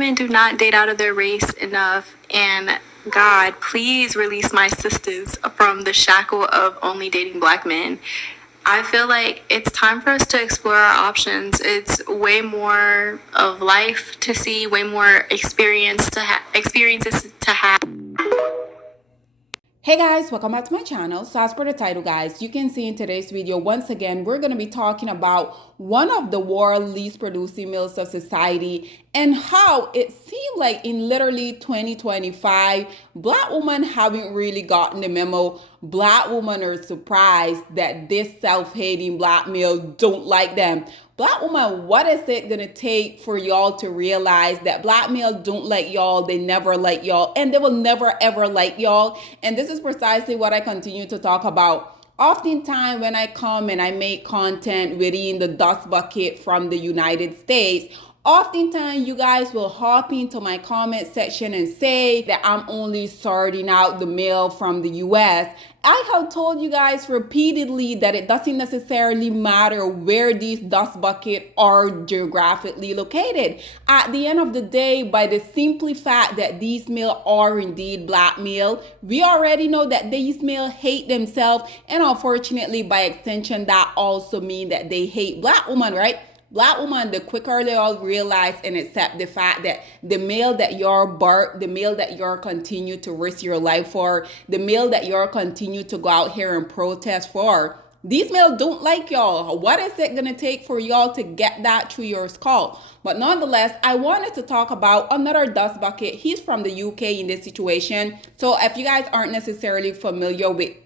women do not date out of their race enough, and God, please release my sisters from the shackle of only dating black men. I feel like it's time for us to explore our options. It's way more of life to see, way more experiences to have. Hey guys, welcome back to my channel. So as per the title, guys, you can see in today's video, once again, we're going to be talking about one of the world least producing males of society and how it seemed like in literally 2025, black women haven't really gotten the memo. Black women are surprised that this self-hating black male don't like them. Black woman, what is it gonna take for y'all to realize that black males don't like y'all, they never like y'all, and they will never ever like y'all? And this is precisely what I continue to talk about. Oftentimes when I come and I make content within the dust bucket from the United States, oftentimes you guys will hop into my comment section and say that I'm only sorting out the mail from the US. I have told you guys repeatedly that it doesn't necessarily matter where these dust buckets are geographically located. At the end of the day, by the simple fact that these males are indeed black male, we already know that these males hate themselves, and unfortunately by extension that also means that they hate black women, right? Black women, the quicker they all realize and accept the fact that the male that you're birth, the male that you're continue to risk your life for, the male that you're continue to go out here and protest for, these males don't like y'all. What is it gonna take for y'all to get that through your skull? But nonetheless, I wanted to talk about another dust bucket. He's from the UK in this situation. So if you guys aren't necessarily familiar with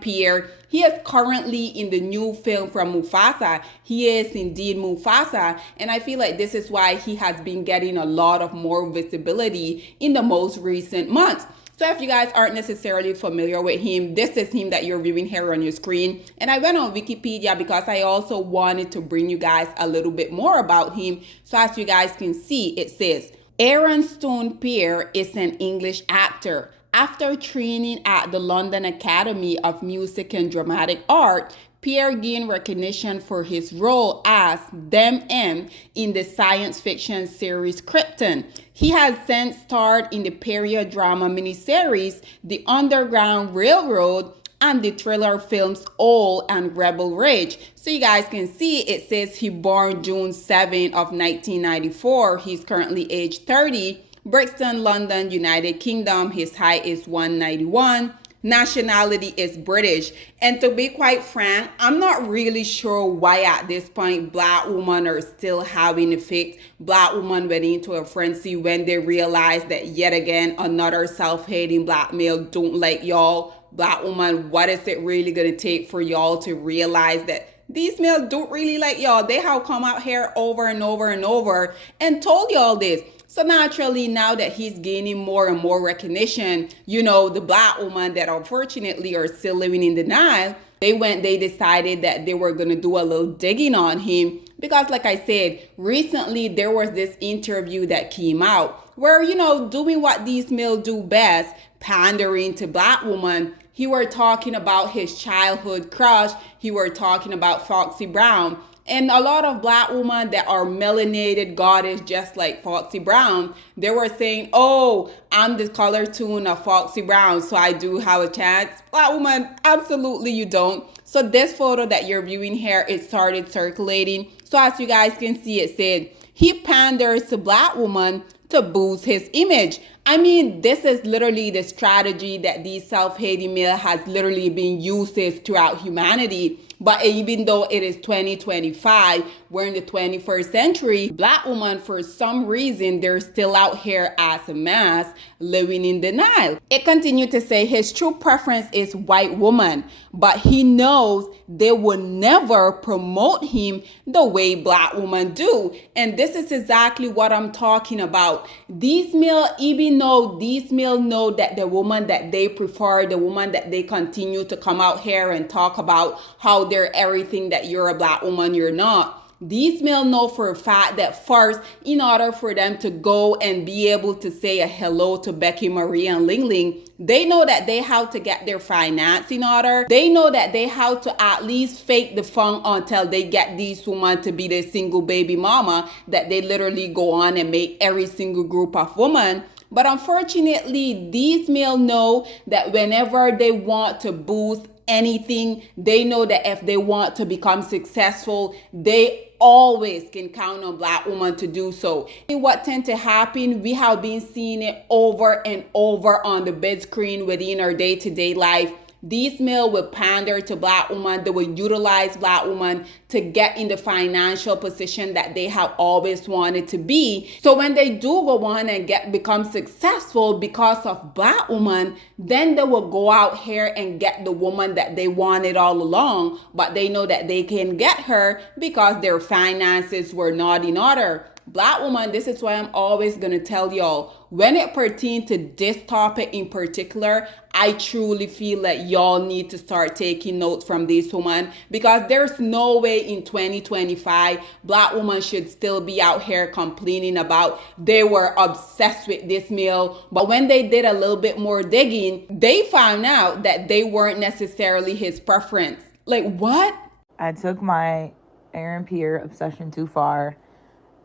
Pierre, he is currently in the new film from Mufasa. He is indeed Mufasa, and I feel like this is why he has been getting a lot of more visibility in the most recent months. So if you guys aren't necessarily familiar with him, this is him that you're viewing here on your screen. And I went on Wikipedia because I also wanted to bring you guys a little bit more about him. So as you guys can see, it says, Aaron Stone Pierre is an English actor. After training at the London Academy of Music and Dramatic Art, Pierre gained recognition for his role as Bwbm in the science fiction series Krypton. He has since starred in the period drama miniseries The Underground Railroad and the thriller films Owl and Rebel Ridge. So you guys can see it says he born June 7 of 1994. He's currently age 30. Brixton, London, United Kingdom. His height is 191. Nationality is British. And to be quite frank, I'm not really sure why at this point black women are still having a fix. Black women went into a frenzy when they realized that yet again another self-hating black male don't like y'all. Black woman, what is it really gonna take for y'all to realize that these males don't really like y'all? They have come out here over and over and over and told y'all this. So naturally, now that he's gaining more and more recognition, you know, the black women that unfortunately are still living in denial, they decided that they were going to do a little digging on him. Because like I said, recently there was this interview that came out where, you know, doing what these males do best, pandering to black women. He were talking about his childhood crush. He were talking about Foxy Brown. And a lot of black women that are melanated goddess just like Foxy Brown, they were saying, oh, I'm the color tune of Foxy Brown, so I do have a chance. Black woman, absolutely you don't. So this photo that you're viewing here, it started circulating. So as you guys can see, it said, he panders to black women to boost his image. I mean, this is literally the strategy that these self-hating male has literally been used throughout humanity. But even though it is 2025, we're in the 21st century, black women, for some reason, they're still out here as a mass living in denial. It continued to say his true preference is white woman, but he knows they will never promote him the way black women do. And this is exactly what I'm talking about. These male, even though these male know that the woman that they prefer, the woman that they continue to come out here and talk about how they're everything that you're a black woman, you're not. These males know for a fact that first, in order for them to go and be able to say a hello to Becky, Marie, and Ling Ling, they know that they have to get their finance in order. They know that they have to at least fake the fun until they get these women to be their single baby mama, that they literally go on and make every single group of women. But unfortunately, these males know that whenever they want to boost anything, they know that if they want to become successful, they always can count on Black women to do so. What tend to happen, we have been seeing it over and over on the big screen within our day-to-day life. These males will pander to Black women. They will utilize Black women to get in the financial position that they have always wanted to be. So when they do go on and become successful because of Black women, then they will go out here and get the woman that they wanted all along. But they know that they can get her because their finances were not in order. Black woman, this is why I'm always going to tell y'all, when it pertains to this topic in particular, I truly feel that y'all need to start taking notes from this woman, because there's no way in 2025 Black women should still be out here complaining about they were obsessed with this male. But when they did a little bit more digging, they found out that they weren't necessarily his preference. Like, what? I took my Aaron Pierre obsession too far.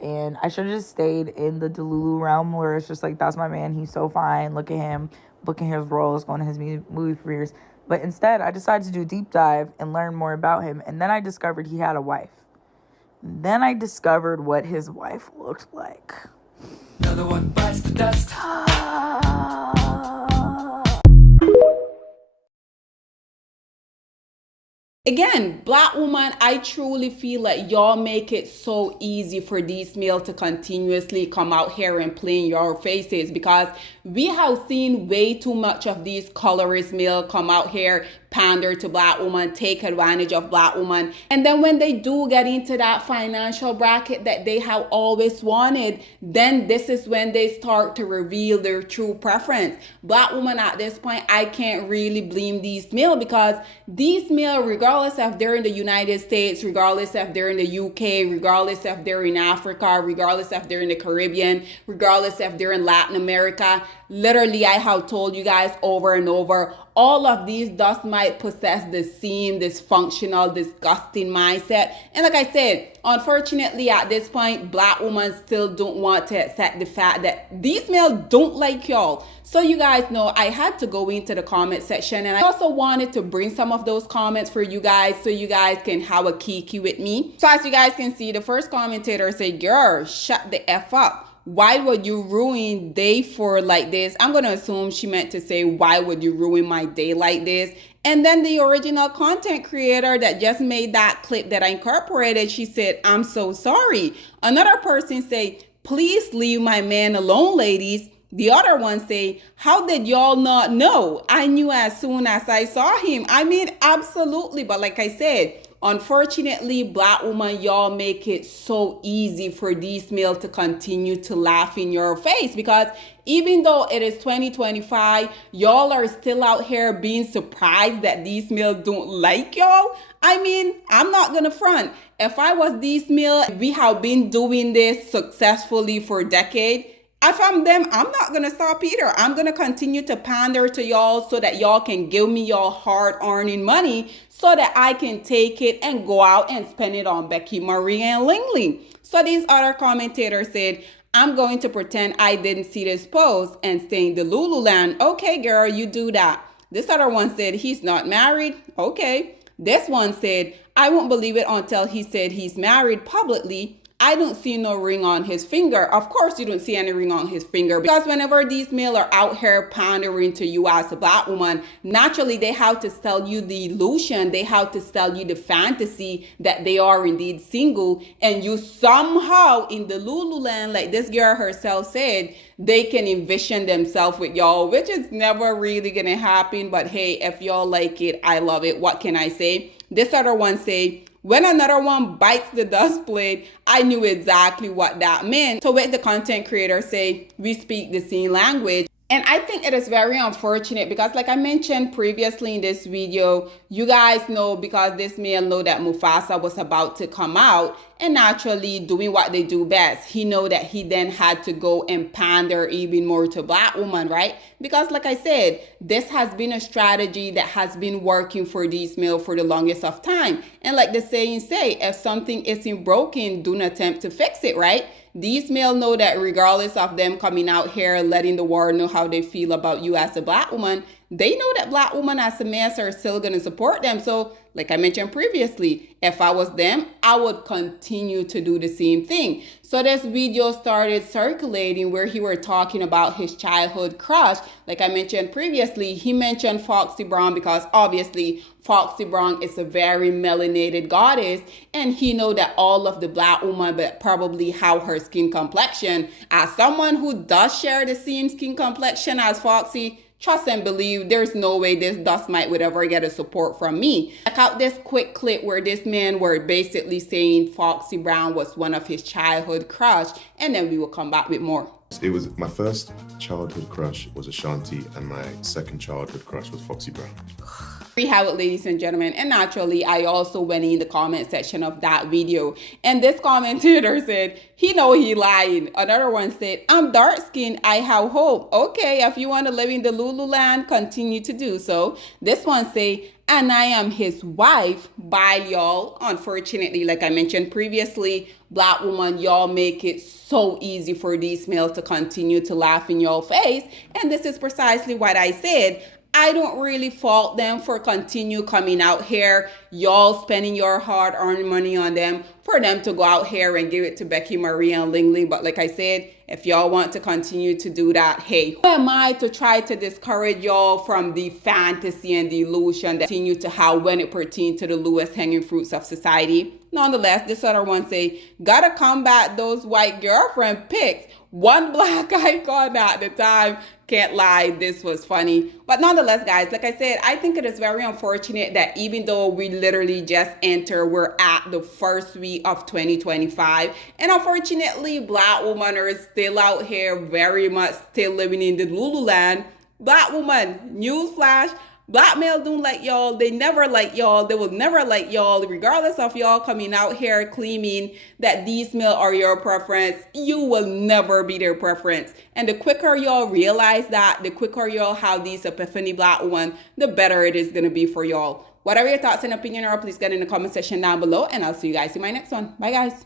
And I should have just stayed in the Delulu realm where it's just like, that's my man. He's so fine. Look at him. Booking his roles, going to his movie premieres. But instead, I decided to do a deep dive and learn more about him. And then I discovered he had a wife. Then I discovered what his wife looked like. Another one bites the dust. Again, Black woman, I truly feel like y'all make it so easy for these males to continuously come out here and play in your faces, because we have seen way too much of these colorist males come out here, pander to Black women, take advantage of Black women. And then when they do get into that financial bracket that they have always wanted, then this is when they start to reveal their true preference. Black women at this point, I can't really blame these males, because these males, regardless if they're in the United States, regardless if they're in the UK, regardless if they're in Africa, regardless if they're in the Caribbean, regardless if they're in Latin America, literally I have told you guys over and over, all of these just might possess the same dysfunctional, disgusting mindset. And like I said, unfortunately at this point, Black women still don't want to accept the fact that these males don't like y'all. So you guys know I had to go into the comment section, and I also wanted to bring some of those comments for you guys so you guys can have a kiki with me. So as you guys can see, the first commentator said, "Girl, shut the F up. Why would you ruin day for like this?" I'm going to assume she meant to say, why would you ruin my day like this? And then the original content creator that just made that clip that I incorporated, she said, "I'm so sorry." Another person say, "Please leave my man alone, ladies." The other one say, "How did y'all not know? I knew as soon as I saw him." I mean, absolutely. But like I said, unfortunately, Black women, y'all make it so easy for these males to continue to laugh in your face, because even though it is 2025, y'all are still out here being surprised that these males don't like y'all. I mean, I'm not gonna front. If I was these males, we have been doing this successfully for decades. If I'm them, I'm not going to stop either. I'm going to continue to pander to y'all so that y'all can give me your hard-earned money so that I can take it and go out and spend it on Becky, Marie, and Ling Ling. So these other commentators said, "I'm going to pretend I didn't see this post and stay in the Lululand." Okay, girl, you do that. This other one said, "He's not married." Okay. This one said, "I won't believe it until he said he's married publicly. I don't see no ring on his finger." Of course you don't see any ring on his finger, because whenever these males are out here pandering to you as a Black woman, naturally they have to sell you the illusion, they have to sell you the fantasy that they are indeed single, and you somehow in the Lululand, like this girl herself said, they can envision themselves with y'all, which is never really gonna happen. But hey, if y'all like it, I love it. What can I say? This other one say, "When another one bites the dust blade, I knew exactly what that meant." So with the content creator say, "We speak the same language." And I think it is very unfortunate because, like I mentioned previously in this video, you guys know because this male know that Mufasa was about to come out and naturally doing what they do best. He know that he then had to go and pander even more to black woman, right? Because like I said, this has been a strategy that has been working for these male for the longest of time. And like the saying say, if something isn't broken, do not attempt to fix it, right? These male know that regardless of them coming out here letting the world know how they feel about you as a black woman, they know that black women as a mass are still going to support them. So like I mentioned previously, if I was them, I would continue to do the same thing. So this video started circulating where he were talking about his childhood crush. Like I mentioned previously, he mentioned Foxy Brown because obviously Foxy Brown is a very melanated goddess, and he know that all of the black women, but probably how her skin complexion, as someone who does share the same skin complexion as Foxy, trust and believe there's no way this dust mite would ever get a support from me. Check out this quick clip where this man were basically saying Foxy Brown was one of his childhood crush, and then we will come back with more. It was my first childhood crush was Ashanti, and my second childhood crush was Foxy Brown. We have it, ladies and gentlemen, and naturally I also went in the comment section of that video, and this commentator said he know he lying. Another one said, I'm dark skinned, I have hope. Okay, if you want to live in the Lululand, continue to do so. This one say, and I am his wife. Bye, y'all. Unfortunately, like I mentioned previously, black woman, y'all make it so easy for these males to continue to laugh in your face, and this is precisely what I said. I don't really fault them for continue coming out here, y'all spending your hard-earned money on them, for them to go out here and give it to Becky Marie and Ling Ling. But like I said, if y'all want to continue to do that, hey, who am I to try to discourage y'all from the fantasy and the illusion that continue to have when it pertains to the lowest hanging fruits of society? Nonetheless, this other one say, gotta combat those white girlfriend pics. One black icon at the time. Can't lie, this was funny. But nonetheless, guys, like I said, I think it is very unfortunate that even though we literally just we're at the first week of 2025, and unfortunately, black women are still out here very much still living in the Lululand. Black woman, newsflash, black male don't like y'all. They never like y'all. They will never like y'all. Regardless of y'all coming out here claiming that these male are your preference, you will never be their preference. And the quicker y'all realize that, the quicker y'all have these epiphany black women, the better it is going to be for y'all. Whatever your thoughts and opinion are, please get in the comment section down below. And I'll see you guys in my next one. Bye, guys.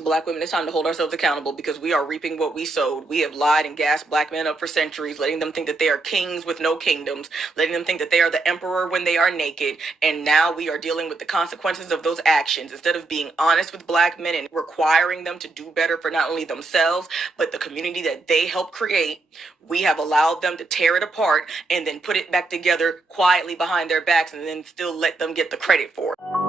Black women, it's time to hold ourselves accountable because we are reaping what we sowed. We have lied and gassed black men up for centuries, letting them think that they are kings with no kingdoms, letting them think that they are the emperor when they are naked. And now we are dealing with the consequences of those actions. Instead of being honest with black men and requiring them to do better for not only themselves, but the community that they helped create, we have allowed them to tear it apart and then put it back together quietly behind their backs and then still let them get the credit for it.